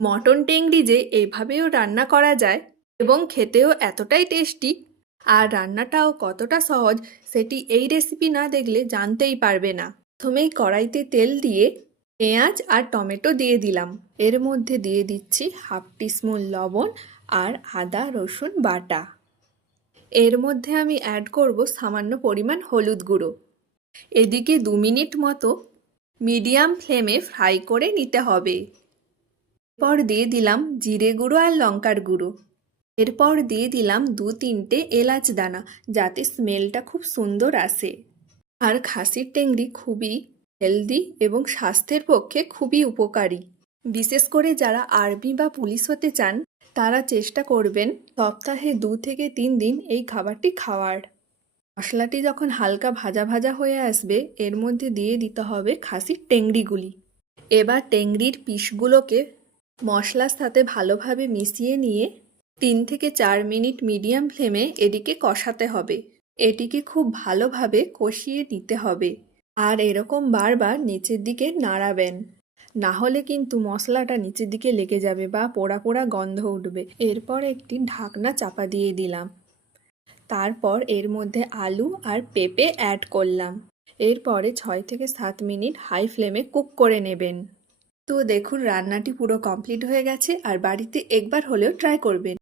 Mutton টেংরি যে এইভাবেও রান্না করা যায় এবং খেতেও এতটাই টেস্টি, আর রান্নাটাও কতটা সহজ সেটি এই রেসিপি না দেখলে জানতেই পারবে না। প্রথমেই কড়াইতে তেল দিয়ে পেঁয়াজ আর টমেটো দিয়ে দিলাম। এর মধ্যে দিয়ে দিচ্ছি হাফ টিস্পুন লবণ আর আদা, রসুন বাটা। এর মধ্যে আমি অ্যাড করব সামান্য পরিমাণ হলুদ গুঁড়ো। এদিকে দু মিনিট মতো মিডিয়াম ফ্লেমে ফ্রাই করে নিতে হবে। এরপর দিয়ে দিলাম জিরে গুঁড়ো আর লঙ্কার গুঁড়ো। এরপর দিয়ে দিলাম দু তিনটে এলাচ দানা, যাতে স্মেলটা খুব সুন্দর আসে। আর খাসির টেংরি খুবই হেলদি এবং স্বাস্থ্যের পক্ষে খুবই উপকারী। বিশেষ করে যারা আর্মি বা পুলিশ হতে চান, তারা চেষ্টা করবেন সপ্তাহে দু থেকে তিন দিন এই খাবারটি খাওয়ার। মশলাটি যখন হালকা ভাজা ভাজা হয়ে আসবে, এর মধ্যে দিয়ে দিতে হবে খাসির টেংরিগুলি এবার টেংরির পিসগুলোকে মশলার সাথে ভালোভাবে মিশিয়ে নিয়ে তিন থেকে চার মিনিট মিডিয়াম ফ্লেমে এদিকে কষাতে হবে। এটিকে খুব ভালোভাবে কষিয়ে নিতে হবে। আর এরকম বারবার নিচের দিকে নাড়াবেন। না হলে কিন্তু মশলাটা নিচের দিকে লেগে যাবে বা পোড়া পোড়া গন্ধ উঠবে। এরপর একটি ঢাকনা চাপা দিয়ে দিলাম। তারপর এর মধ্যে আলু আর পেঁপে অ্যাড করলাম। এরপরে ছয় থেকে সাত মিনিট হাই ফ্লেমে কুক করে নেবেন। তো দেখুন রান্নাটি পুরো কমপ্লিট হয়ে গেছে আর বাড়িতে একবার হলেও ট্রাই করবেন।